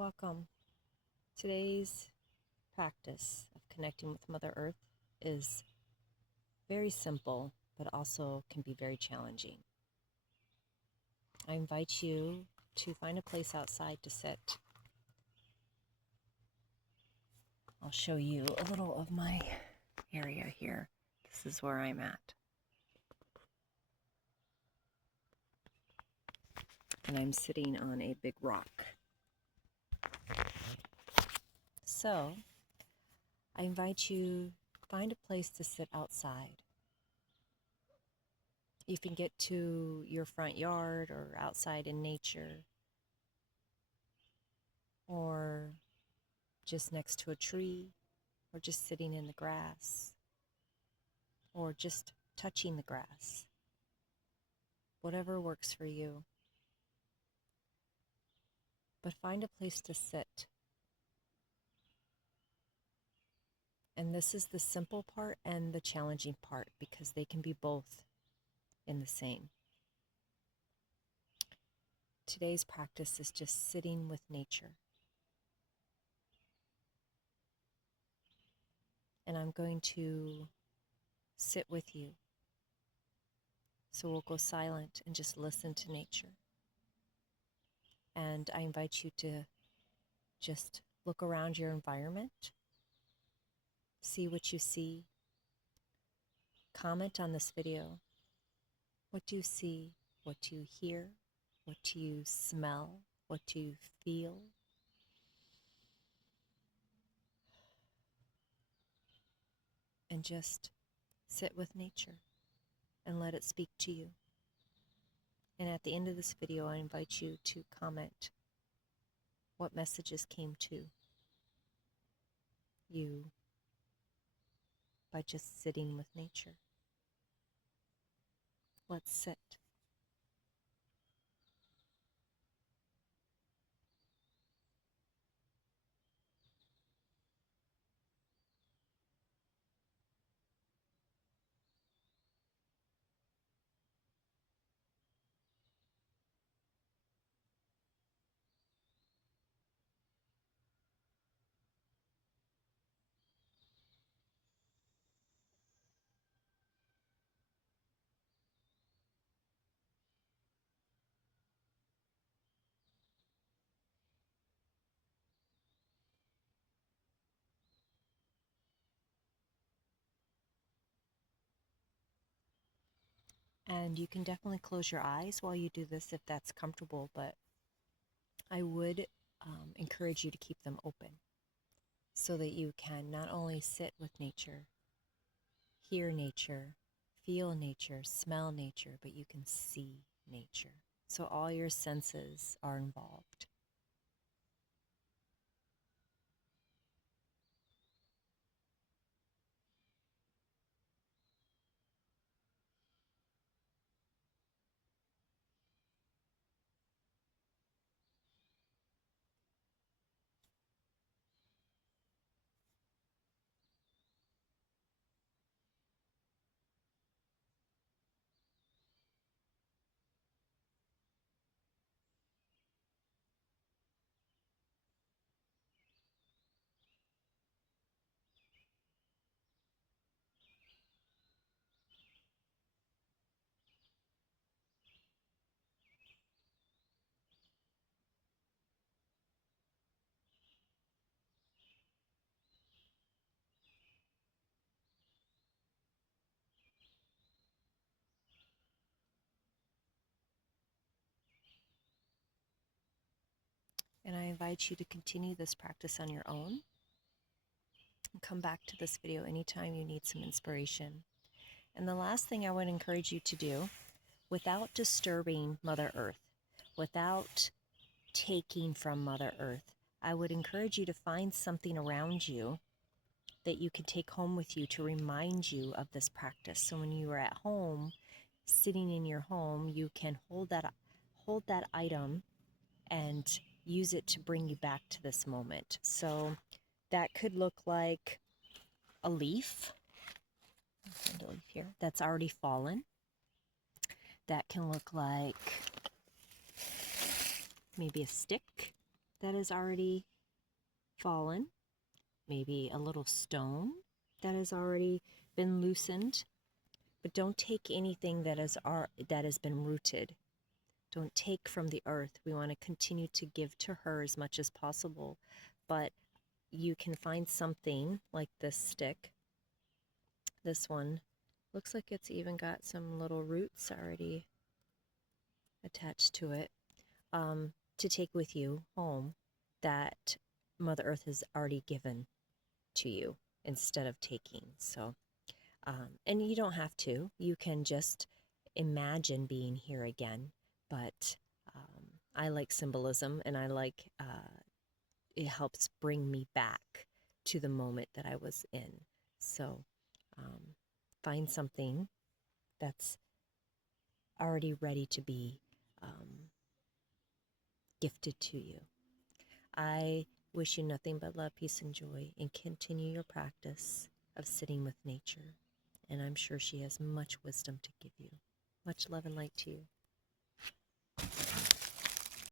Welcome. Today's practice of connecting with Mother Earth is very simple, but also can be very challenging. I invite you to find a place outside to sit. I'll show you a little of my area here. This is where I'm at. And I'm sitting on a big rock. So, I invite you to find a place to sit outside. You can get to your front yard or outside in nature, or just next to a tree, or just sitting in the grass, or just touching the grass. Whatever works for you. But find a place to sit. And this is the simple part and the challenging part, because they can be both in the same. Today's practice is just sitting with nature. And I'm going to sit with you. So we'll go silent and just listen to nature. And I invite you to just look around your environment, see what you see, comment on this video. What do you see? What do you hear? What do you smell? What do you feel? And just sit with nature and let it speak to you. And at the end of this video, I invite you to comment what messages came to you by just sitting with nature. Let's sit. And you can definitely close your eyes while you do this if that's comfortable, but I would encourage you to keep them open so that you can not only sit with nature, hear nature, feel nature, smell nature, but you can see nature. So all your senses are involved. And I invite you to continue this practice on your own. And come back to this video anytime you need some inspiration. And the last thing I would encourage you to do, without disturbing Mother Earth, without taking from Mother Earth, I would encourage you to find something around you that you can take home with you to remind you of this practice. So when you are at home, sitting in your home, you can hold that item and use it to bring you back to this moment. So that could look like a leaf. I'll find a leaf here that's already fallen. That can look like maybe a stick that has already fallen, maybe a little stone that has already been loosened. But don't take anything that has been rooted. Don't take from the earth. We want to continue to give to her as much as possible. But you can find something like this stick. This one looks like it's even got some little roots already attached to it, to take with you home, that Mother Earth has already given to you instead of taking. So, and you don't have to. You can just imagine being here again. But I like symbolism, and I like it helps bring me back to the moment that I was in. So find something that's already ready to be gifted to you. I wish you nothing but love, peace, and joy, and continue your practice of sitting with nature. And I'm sure she has much wisdom to give you. Much love and light to you.